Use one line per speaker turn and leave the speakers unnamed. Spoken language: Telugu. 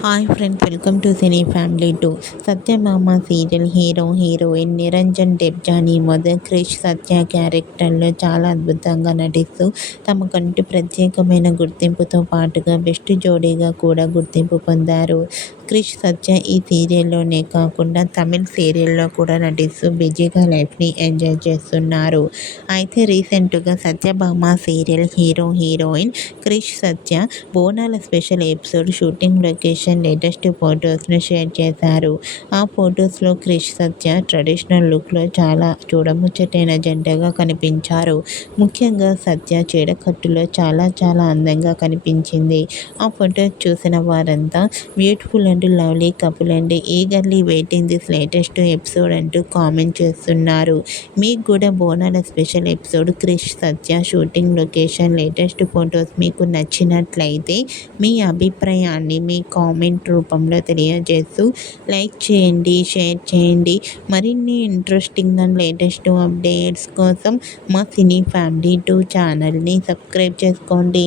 Hi friends welcome to cine family two Satyabhama serial hero heroine Niranjan Debjani mother Krish Satya క్యారెక్టర్లో చాలా అద్భుతంగా నటిస్తూ తమకంటూ ప్రత్యేకమైన గుర్తింపుతో పాటుగా బెస్ట్ జోడీగా కూడా గుర్తింపు పొందారు. క్రిష్ సత్య ఈ సీరియల్లోనే కాకుండా తమిళ్ సీరియల్లో కూడా నటిస్తూ బిజీగా లైఫ్ని ఎంజాయ్ చేస్తున్నారు. అయితే రీసెంట్గా Satyabhama serial hero heroine Krish Satya బోనాల special episode shooting location latest ఫొటోస్ను share చేశారు. ఆ ఫొటోస్లో క్రిష్ సత్య ట్రెడిషనల్ లుక్లో చాలా చూడముచ్చటైన జంటగా కనిపించారు. ముఖ్యంగా సత్య చీడకట్టులో చాలా చాలా అందంగా కనిపించింది. ఆ ఫొటోస్ చూసిన వారంతా beautiful and lovely couple and eagerly waiting this latest episode అంటూ కామెంట్ చేస్తున్నారు. మీకు కూడా బోనాల special episode Krish Satya shooting location latest photos మీకు నచ్చినట్లయితే మీ అభిప్రాయాన్ని మీ కామెంట్ రూపంలో తెలియజేస్తూ లైక్ చేయండి షేర్ చేయండి. మరిన్ని ఇంట్రెస్టింగ్ అండ్ లేటెస్ట్ అప్డేట్స్ కోసం మా సినీ ఫ్యామిలీ టూ ఛానల్ని సబ్స్క్రైబ్ చేసుకోండి.